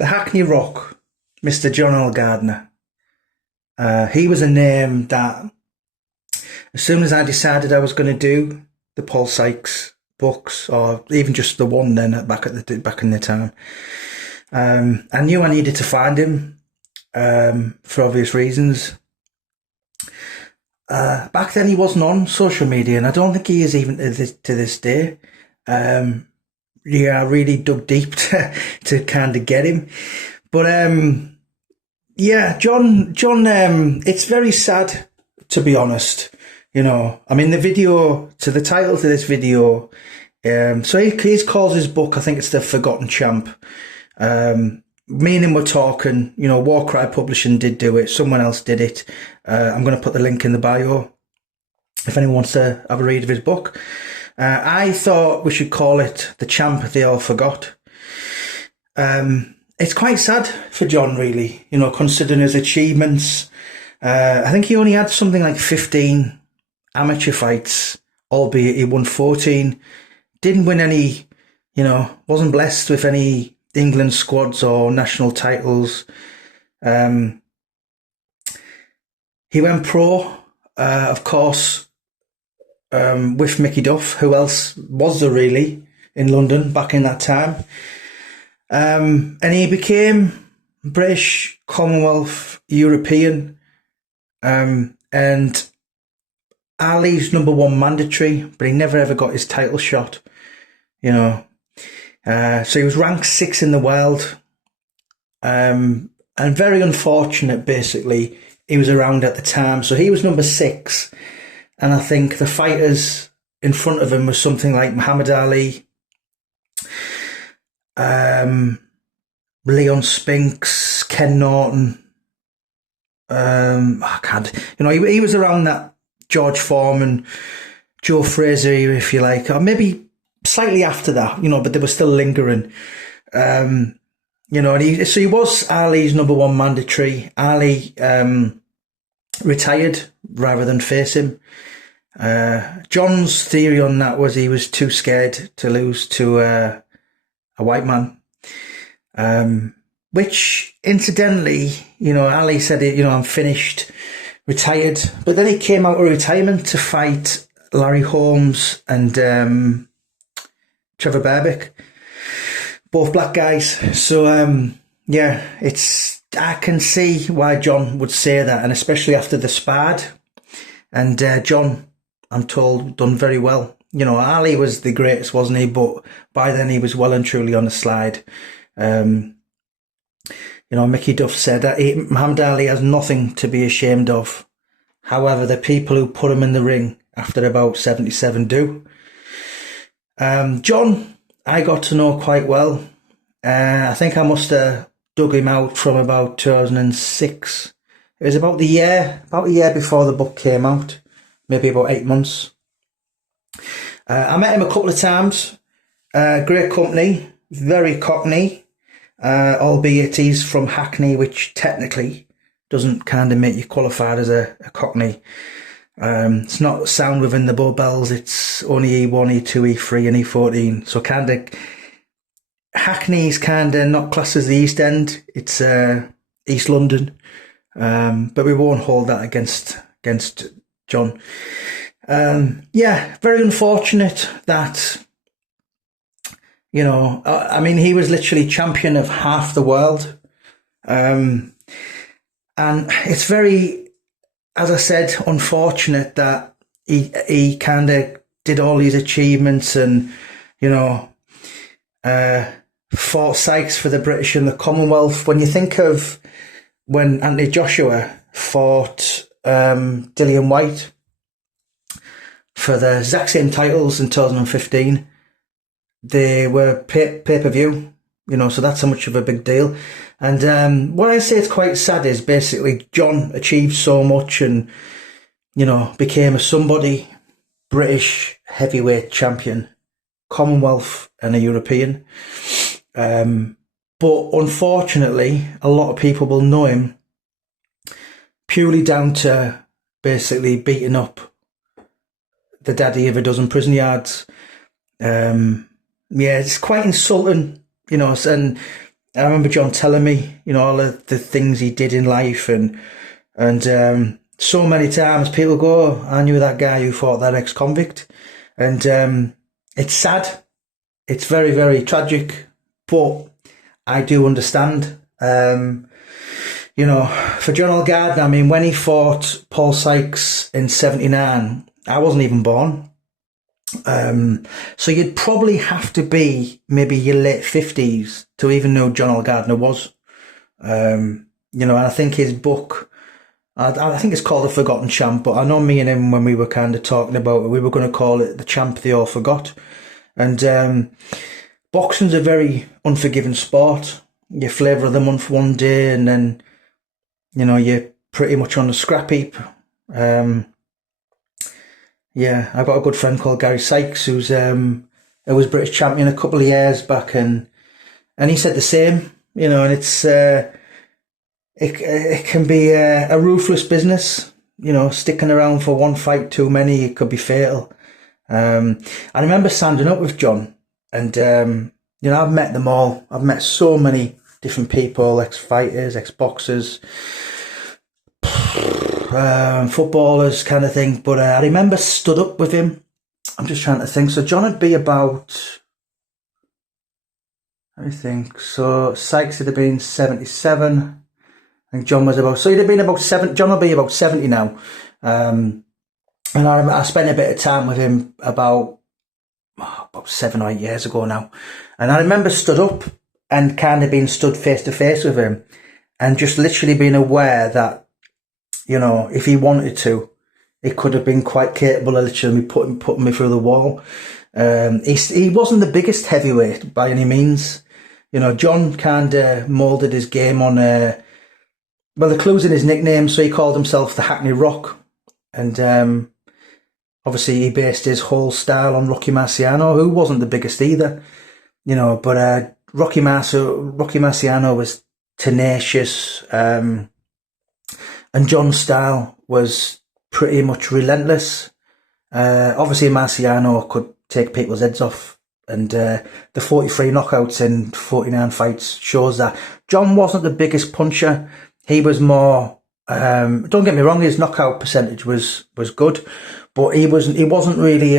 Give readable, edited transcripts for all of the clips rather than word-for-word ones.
the Hackney Rock, Mr. John L Gardner. He was a name that, as soon as I decided I was going to do the Paul Sykes books, or even just the one then back in the time, I knew I needed to find him for obvious reasons. Back then he wasn't on social media, and I don't think he is even to this day. I really dug deep to kind of get him. But yeah, John, it's very sad, to be honest. You know, I mean, the title to this video, so he calls his book, I think it's The Forgotten Champ. Me and him were talking, you know, Warcry Publishing did do it, someone else did it. I'm going to put the link in the bio if anyone wants to have a read of his book. I thought we should call it The Champ They All Forgot. It's quite sad for John, really, you know, considering his achievements. I think he only had something like 15 amateur fights, albeit he won 14. Didn't win any, you know, wasn't blessed with any England squads or national titles. He went pro, of course, with Mickey Duff. Who else was there really in London back in that time? And he became British, Commonwealth, European, and Ali's #1 mandatory, but he never ever got his title shot, you know. So he was ranked 6 in the world, and very unfortunate, basically. He was around at the time, so he was number 6, and I think the fighters in front of him was something like Muhammad Ali, Leon Spinks, Ken Norton. I can't, you know, he was around that George Foreman, Joe Fraser, if you like, or maybe slightly after that, you know, but they were still lingering. You know, and he was Ali's #1 mandatory. Ali retired rather than face him. John's theory on that was he was too scared to lose to a white man. Which, incidentally, you know, Ali said, you know, I'm finished, retired. But then he came out of retirement to fight Larry Holmes and Trevor Berbick, both black guys. So, yeah, I can see why John would say that, and especially after the sparred. And John, I'm told, done very well. You know, Ali was the greatest, wasn't he? But by then he was well and truly on the slide. You know, Mickey Duff said that Muhammad Ali has nothing to be ashamed of. However, the people who put him in the ring after about 77 do. John, I got to know quite well. I think I must have dug him out from about 2006. It was about a year before the book came out, maybe about 8 months. I met him a couple of times. Great company, very cockney, albeit he's from Hackney, which technically doesn't kind of make you qualified as a cockney. It's not sound within the barbells, it's only E1, E2, E3 and E14. So kind of Hackney's kind of not classed as the East End, it's East London. But we won't hold that against John. Yeah, very unfortunate that, you know, I mean, he was literally champion of half the world. And it's very, as I said, unfortunate that he kind of did all these achievements and, you know, fought Sykes for the British and the Commonwealth. When you think of when Anthony Joshua fought Dillian White for the exact same titles in 2015, they were pay-per-view, you know, so that's how much of a big deal. And what I say is quite sad is basically John achieved so much and, you know, became a somebody, British heavyweight champion, Commonwealth and a European. But unfortunately, a lot of people will know him purely down to basically beating up the daddy of a dozen prison yards. Yeah, it's quite insulting, you know, and I remember John telling me, all of the things he did in life, and so many times people go, "Oh, I knew that guy who fought that ex-convict," and it's sad. It's very, very tragic, but I do understand. For John L Gardner, I mean, when he fought Paul Sykes in '79, I wasn't even born. So you'd probably have to be maybe your late 50s to even know John L Gardner was. And I think his book, I think it's called The Forgotten Champ, but I know me and him, when we were kind of talking about it, we were going to call it The Champ They All Forgot. And boxing's a very unforgiving sport. You're flavour of the month one day, and then, you're pretty much on the scrap heap. Yeah, I've got a good friend called Gary Sykes who was British champion a couple of years back, and he said the same. And it's it can be a ruthless business. Sticking around for one fight too many, it could be fatal. I remember standing up with John, and I've met them all. I've met so many different people, ex-fighters, ex-boxers, footballers, kind of thing. But I remember stood up with him. I'm just trying to think. So John would be about, I think, so Sykes would have been 77. I think John was about, so he'd have been about 7. John will be about 70 now. And I spent a bit of time with him about 7 or 8 years ago now. And I remember stood up and kind of being stood face to face with him, and just literally being aware that, if he wanted to, he could have been quite capable of literally putting me through the wall. He wasn't the biggest heavyweight by any means. John kind of moulded his game on, the clue's in his nickname, so he called himself the Hackney Rock. And obviously he based his whole style on Rocky Marciano, who wasn't the biggest either. But Rocky Marciano was tenacious, and John's style was pretty much relentless. Obviously Marciano could take people's heads off, and the 43 knockouts in 49 fights shows that. John wasn't the biggest puncher. He was more, don't get me wrong, his knockout percentage was good, but he wasn't really,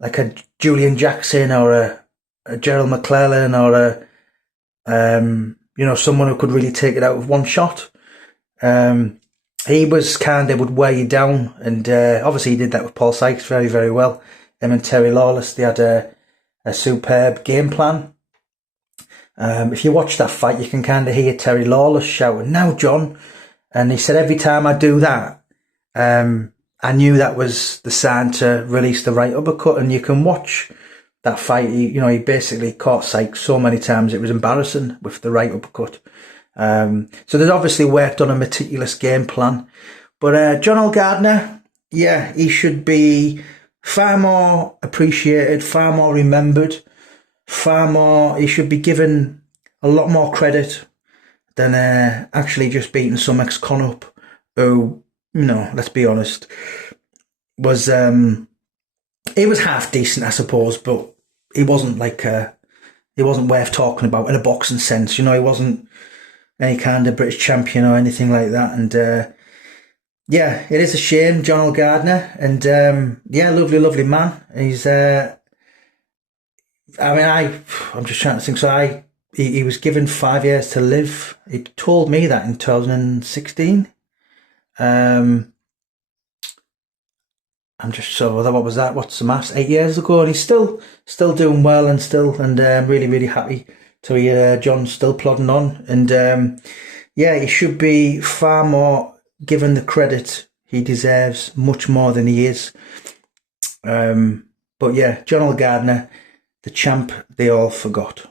like a Julian Jackson or a Gerald McClellan or someone who could really take it out with one shot. He was kind of would wear you down, and obviously he did that with Paul Sykes very, very well. Him and Terry Lawless, they had a superb game plan. If you watch that fight, you can kind of hear Terry Lawless shouting, "Now, John." And he said, every time I do that, I knew that was the sign to release the right uppercut. And you can watch that fight. He basically caught Sykes so many times it was embarrassing with the right uppercut. So there's obviously worked on a meticulous game plan. But John L Gardner, yeah, he should be far more appreciated, far more remembered, he should be given a lot more credit than actually just beating some ex-con up who, let's be honest, was he was half decent, I suppose, but he wasn't he wasn't worth talking about in a boxing sense. He wasn't any kind of British champion or anything like that. And yeah, it is a shame, John L Gardner, and yeah, lovely man. He's I'm just trying to think. So he was given 5 years to live. He told me that in 2016. I'm just so what was that? What's the maths? 8 years ago, and he's still doing well, and really, really happy to hear John still plodding on. And yeah, he should be far more given the credit he deserves, much more than he is. But yeah, John L Gardner, the champ they all forgot.